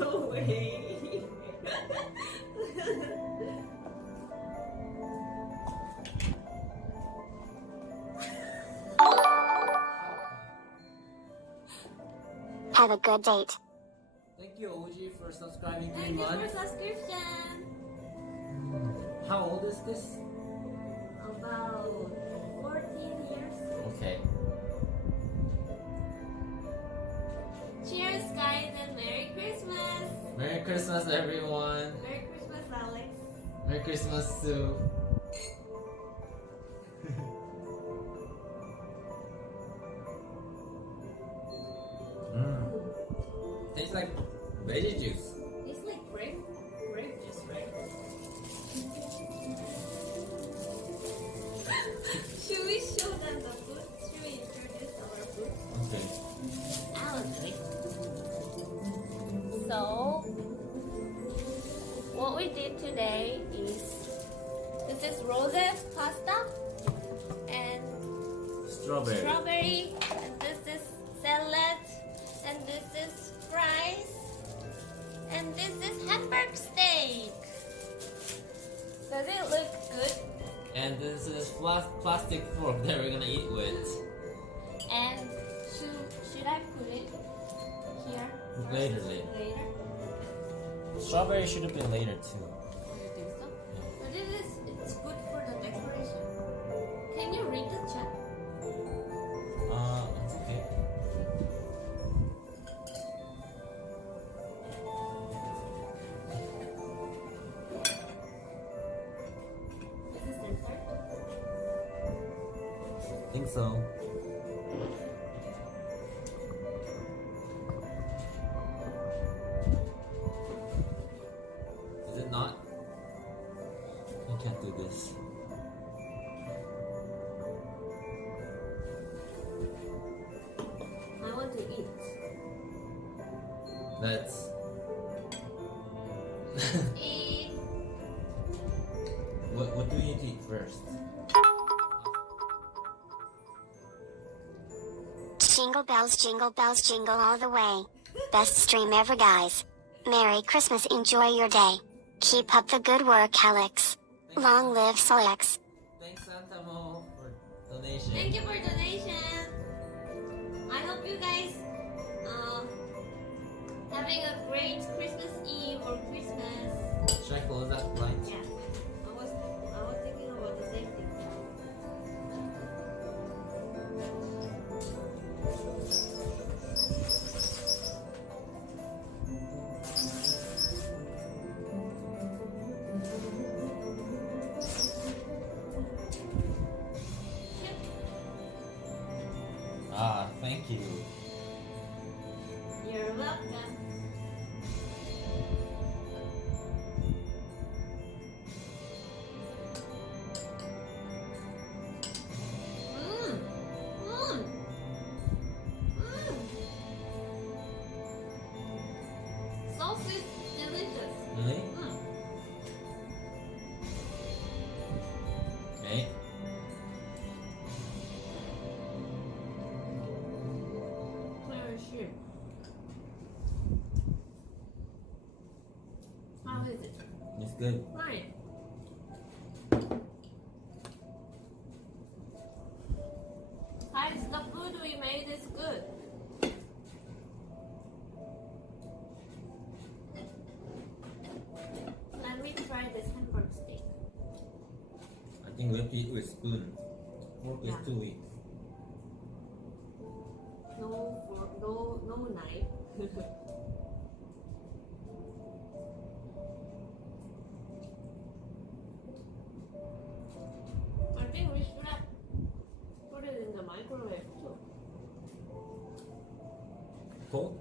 No way. Have a good date. Thank you, OG, for subscribing 3 Thank you for months. subscription. How old is this? About 14 years. Okay. Cheers, guys, and Merry Christmas. Merry Christmas, everyone. Merry Christmas, Alex. Merry Christmas, Sue. Tastes like veggie juice. It's like grape juice, right? Should we show them the food? Should we introduce our food? Okay. Alex, so what we did today is this is roses pasta and strawberry, and this is salad, and this is fries, and this is hamburger steak. Does it look good? And this is plastic fork that we're gonna eat with. And should I put it here? first? Later. Later? Strawberry should have been later too. You think so? But it's good for the decoration. Can you read the chat? It's okay. Is it censored? I think so. Is it not? I can't do this. I want to eat. Let's. Eat. What do we need to eat first? Jingle bells, jingle all the way. Best stream ever, guys. Merry Christmas, enjoy your day. Keep up the good work, Alex. Long live Solex. Thanks, Santa Mo, for donation. Thank you for donation. I hope you guys having a great Christmas Eve or Christmas. Should I close that blind? Yeah. I was thinking about the same thing. Thank you. You're welcome. Mmm. Mmm. Mmm. Sauce is delicious. Really? Mm. Okay. Clear shrimp. How is it? It's good. Fine. Guys, the food we made is good. Let me try this hamburger steak. I think we have to eat with spoon. Fork is Yeah. too weak. No fork, no knife. I think we should have put it in the microwave too. Cold?